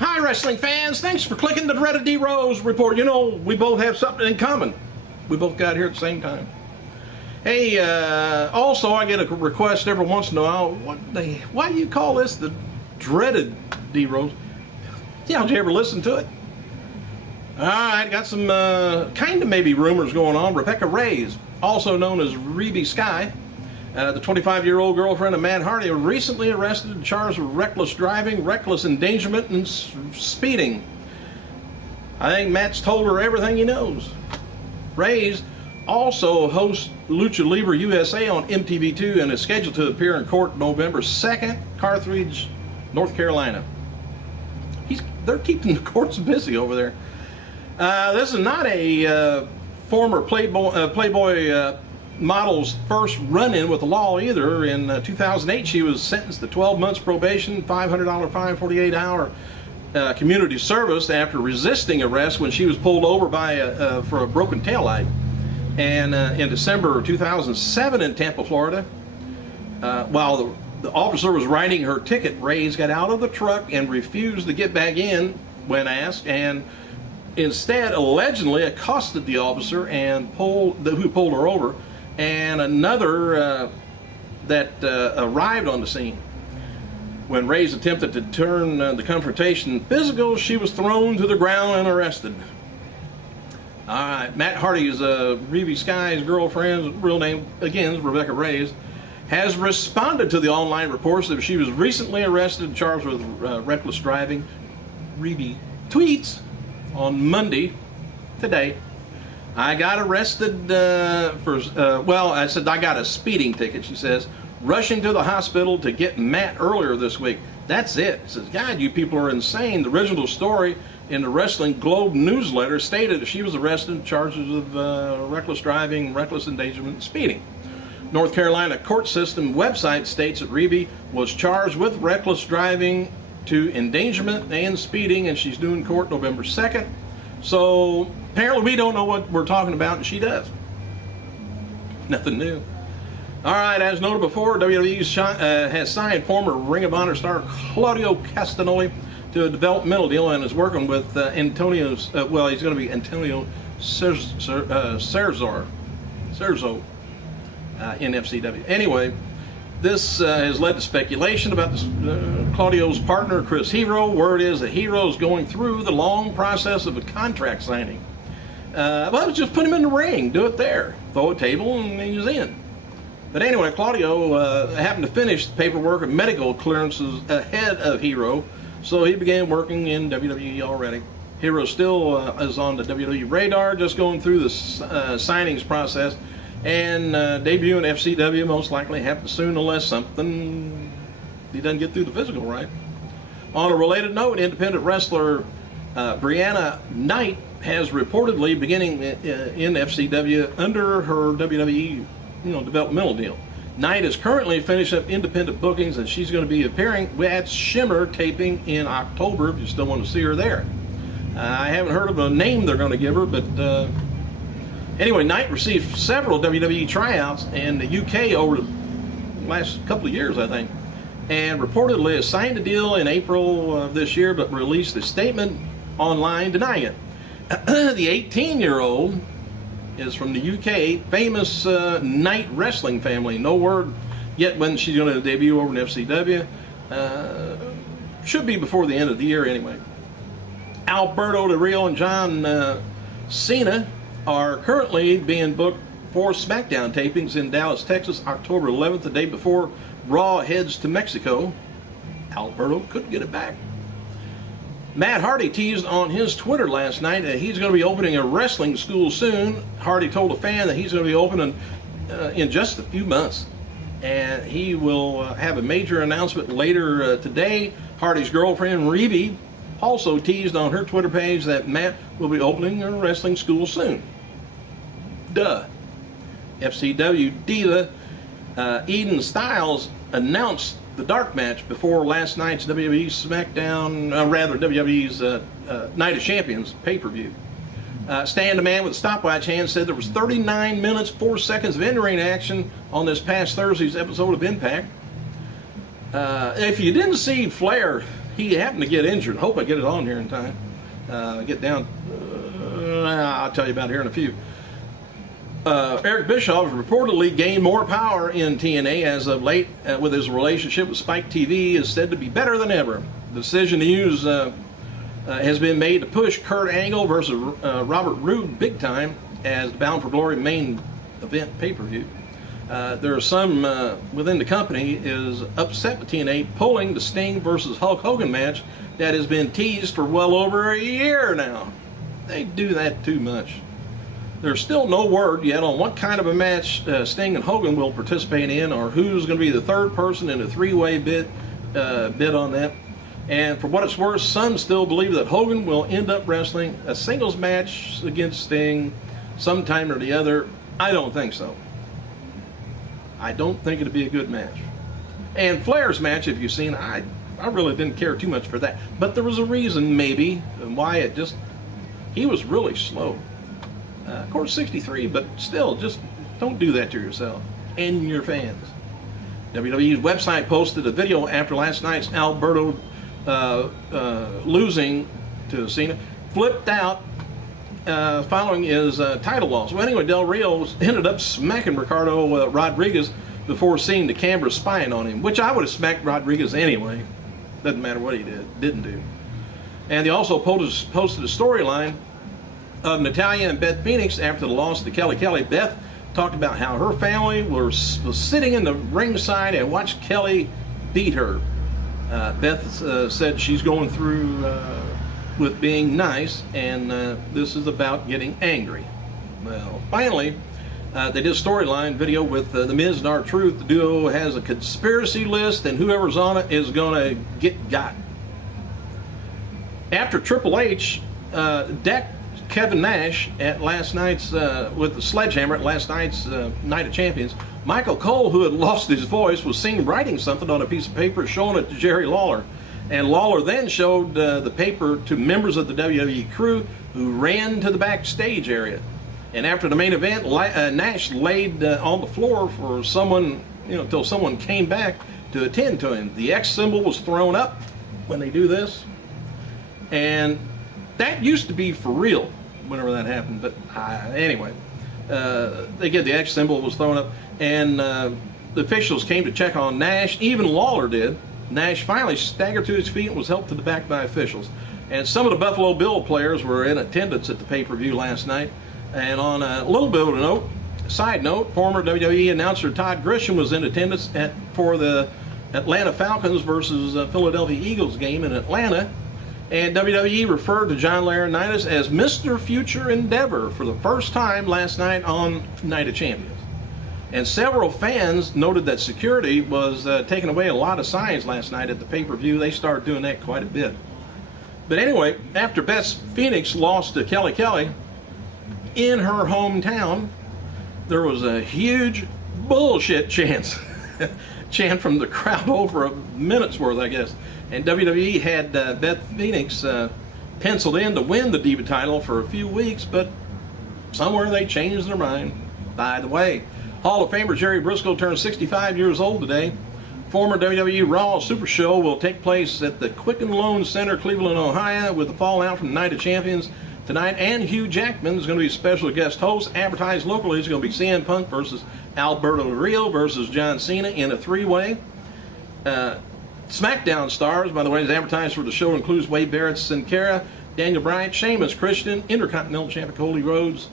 Hi, wrestling fans. Thanks for clicking the Dreaded D Rose report. You know, we both have something in common. We both got here at the same time. Hey, also, I get a request every once in a while. Why do you call this the Dreaded D Rose? Yeah, did you ever listen to it? All right, got some kind of maybe rumors going on. Rebecca Reyes, also known as Reby Sky, the 25-year-old girlfriend of Matt Hardy, recently arrested and charged with reckless driving, reckless endangerment, and speeding. I think Matt's told her everything he knows. Reyes also hosts Lucha Libre USA on MTV2 and is scheduled to appear in court November 2nd, Carthage, North Carolina. They're keeping the courts busy over there. This is not a former Playboy model's first run-in with the law either. In 2008, she was sentenced to 12 months probation, $500 fine, 48-hour community service after resisting arrest when she was pulled over for a broken taillight. And in December of 2007 in Tampa, Florida, while the officer was writing her ticket, Reyes got out of the truck and refused to get back in when asked, and instead allegedly accosted the officer who pulled her over, and another that arrived on the scene. When Reyes attempted to turn the confrontation physical, she was thrown to the ground and arrested. All right, Matt Hardy's Reby Sky's girlfriend's real name, again, is Rebecca Reyes, has responded to the online reports that she was recently arrested and charged with reckless driving. Reby tweets on Monday, today, I got arrested I said I got a speeding ticket, she says, rushing to the hospital to get Matt earlier this week. That's it. She says, God, you people are insane. The original story in the Wrestling Globe newsletter stated that she was arrested and charges of reckless driving, reckless endangerment, and speeding. North Carolina court system website states that Reby was charged with reckless driving to endangerment and speeding, and she's due in court November 2nd. So apparently we don't know what we're talking about, and she does. Nothing new. All right, as noted before, WWE has signed former Ring of Honor star Claudio Castagnoli to a developmental deal and is working with he's going to be Antonio Cerzo in FCW. Anyway, this has led to speculation about Claudio's partner, Chris Hero. Word is that Hero is going through the long process of a contract signing. Well, just put him in the ring, do it there, throw a table, and he's in. But anyway, Claudio happened to finish the paperwork and medical clearances ahead of Hero, so he began working in WWE already. Hero still is on the WWE radar, just going through the signings process, and debut in FCW most likely happens soon unless something he doesn't get through the physical right. On a related note, independent wrestler Brianna Knight has reportedly beginning in FCW under her WWE developmental deal. Knight is currently finishing up independent bookings, and she's going to be appearing at Shimmer taping in October if you still want to see her there. I haven't heard of a name they're going to give her, but anyway, Knight received several WWE tryouts in the UK over the last couple of years, I think, and reportedly has signed a deal in April of this year, but released a statement online denying it. The 18-year-old is from the UK, famous Knight wrestling family. No word yet when she's going to debut over in FCW. Should be before the end of the year anyway. Alberto Del Rio and John Cena are currently being booked for SmackDown tapings in Dallas, Texas, October 11th, the day before Raw heads to Mexico. Alberto couldn't get it back. Matt Hardy teased on his Twitter last night that he's going to be opening a wrestling school soon. Hardy told a fan that he's going to be opening in just a few months, and he will have a major announcement later today. Hardy's girlfriend Reby also teased on her Twitter page that Matt will be opening a wrestling school soon. Duh. FCW diva Eden Styles announced the dark match before last night's WWE SmackDown, WWE's Night of Champions pay-per-view. Stan the Man with a stopwatch hand said there was 39 minutes, 4 seconds of in-ring action on this past Thursday's episode of Impact. If you didn't see Flair, he happened to get injured. Hope I get it on here in time. Get down. I'll tell you about it here in a few. Eric Bischoff reportedly gained more power in TNA as of late, with his relationship with Spike TV is said to be better than ever. The decision to use has been made to push Kurt Angle versus Robert Roode big time as the Bound for Glory main event pay-per-view. There are some within the company is upset with TNA pulling the Sting versus Hulk Hogan match that has been teased for well over a year now. They do that too much. There's still no word yet on what kind of a match Sting and Hogan will participate in, or who's going to be the third person in a three-way bid on that. And for what it's worth, some still believe that Hogan will end up wrestling a singles match against Sting sometime or the other. I don't think so. I don't think it'd be a good match. And Flair's match, if you've seen, I really didn't care too much for that. But there was a reason, maybe, why he was really slow. Of course, 63, but still, just don't do that to yourself and your fans. WWE's website posted a video after last night's Alberto losing to Cena, flipped out following his title loss. Well, anyway, Del Rio ended up smacking Ricardo Rodriguez before seeing the camera spying on him, which I would have smacked Rodriguez anyway. Doesn't matter what he didn't do. And they also posted a storyline of Natalya and Beth Phoenix after the loss to Kelly Kelly. Beth talked about how her family was sitting in the ringside and watched Kelly beat her. Beth said she's going through with being nice, and this is about getting angry. Well, finally, they did a storyline video with The Miz and R-Truth. The duo has a conspiracy list, and whoever's on it is going to get got. After Triple H decked Kevin Nash at last night's with the sledgehammer at last night's Night of Champions, Michael Cole, who had lost his voice, was seen writing something on a piece of paper, showing it to Jerry Lawler. And Lawler then showed the paper to members of the WWE crew, who ran to the backstage area. And after the main event, Nash laid on the floor for someone, until someone came back to attend to him. The X symbol was thrown up when they do this, and that used to be for real whenever that happened. But anyway, they get the X symbol was thrown up, and the officials came to check on Nash. Even Lawler did. Nash finally staggered to his feet and was helped to the back by officials. And some of the Buffalo Bill players were in attendance at the pay-per-view last night. And on a little bit of a side note, former WWE announcer Todd Grisham was in attendance for the Atlanta Falcons versus Philadelphia Eagles game in Atlanta. And WWE referred to John Laurinaitis as Mr. Future Endeavor for the first time last night on Night of Champions. And several fans noted that security was taking away a lot of signs last night at the pay-per-view. They started doing that quite a bit. But anyway, after Beth Phoenix lost to Kelly Kelly in her hometown, there was a huge bullshit chant from the crowd over a minute's worth, I guess. And WWE had Beth Phoenix penciled in to win the Diva title for a few weeks, but somewhere they changed their mind. By the way, Hall of Famer Jerry Briscoe turned 65 years old today. Former WWE Raw Super Show will take place at the Quicken Loan Center, Cleveland, Ohio, with the fallout from the Night of Champions tonight. And Hugh Jackman is going to be a special guest host. Advertised locally is going to be CM Punk versus Alberto Del Rio versus John Cena in a three-way. SmackDown stars, by the way, is advertised for the show includes Wade Barrett, Sin Cara, Daniel Bryan, Sheamus, Christian, Intercontinental Champion Cody Rhodes,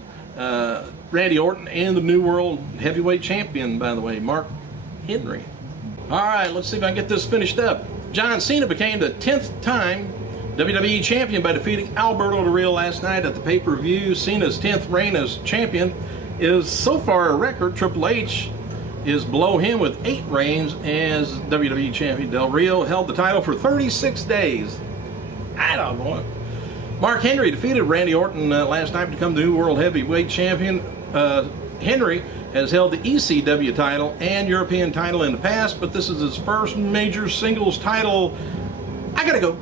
Randy Orton, and the New World Heavyweight Champion, by the way, Mark Henry. All right, let's see if I can get this finished up. John Cena became the 10th time WWE Champion by defeating Alberto Del Rio last night at the pay-per-view. Cena's 10th reign as champion is so far a record. Triple H is below him with 8 reigns as WWE Champion. Del Rio held the title for 36 days. I don't know. Mark Henry defeated Randy Orton last night to become the new World Heavyweight Champion. Henry has held the ECW title and European title in the past, but this is his first major singles title. I gotta go.